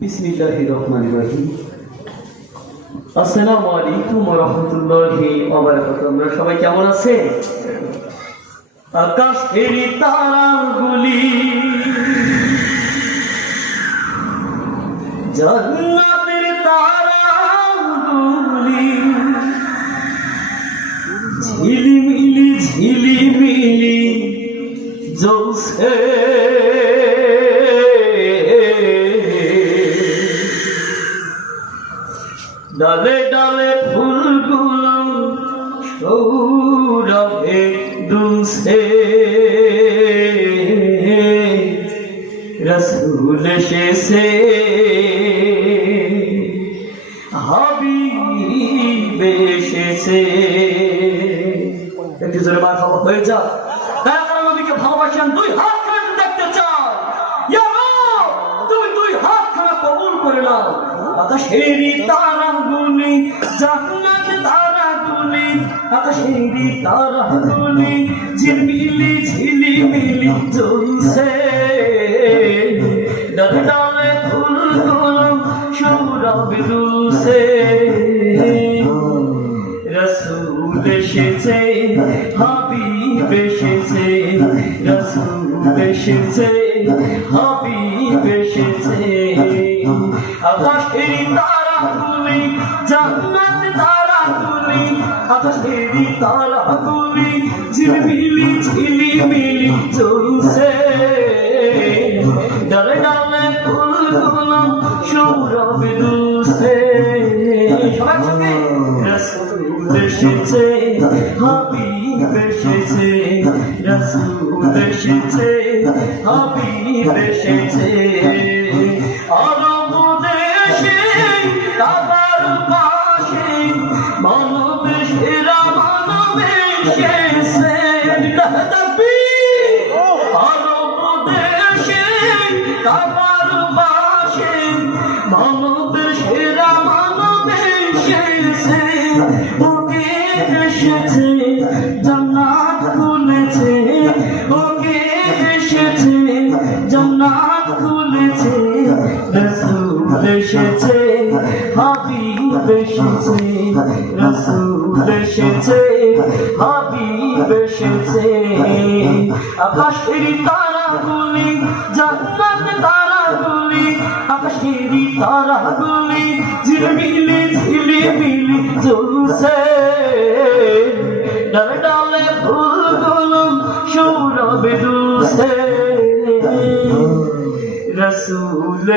বিসমিল্লাহির রহমানির রহিম। আসসালামু আলাইকুম ওয়া রাহমাতুল্লাহি ওয়া বারাকাতুহু। আমরা সবাই কেমন আছেন? আকাশের তারাগুলি জান্নাতের তারাগুলি ঝিলিমিলি ঝিলিমিলি জ্বলছে, ডালে ডালে ফুলগুলো সৌরভে দুলছে, রাসূল এসেছে, হাবিব এসেছে। একটু জোরে মারহাবা হয়ে যা। তারা নবীকে ভালোবাসেন, দুই হাত খান দেখতে চায়। ইয়া রাব, তুমি দুই হাত খানা কবুল করে নাও। আকাশের তারাগুলি জান্নাত তারাগুলি, আকাশের তারাগুলি ঝিলমিলি ঝিলিমিলি জ্বলছে, ডালে ডালে ফুলগুলো সৌরভে দুলছে, রাসূল এসেছে, হাবিব এসেছে, রাসূল এসেছে, হাবিব এসেছে। আকাশের তারাগুলি জান্নাত তারাগুলি, আকাশের তারাগুলি ঝিলমিলি ঝিলিমিলি জ্বলছে, ডালে ডালে ফুলগুলো সৌরভে দুলছে। সবার সঙ্গে রাসূল এসেছে, হাবিব এসেছে, রাসূল এসেছে, হাবিব এসেছে। আরব দেশে কাবার পাশে মানব সেরা মানব এসেছে, আরব দেশে কাবার পাশে মানব সেরা মানব এসেছে, ওকে এসেছে জান্নাত খুলেছে, ওকে এসেছে জান্নাত খুলেছে, রাসূল এসেছে, হাবিব এসেছে, রাসূল এসেছে, হাবিব এসেছে। আকাশের তারাগুলি জান্নাত তারাগুলি, আকাশের তারাগুলি ঝিলমিলি ঝিলিমিলি জ্বলছে, ডালে ডালে ফুলগুলো সৌরভে দুলছে, রাসূল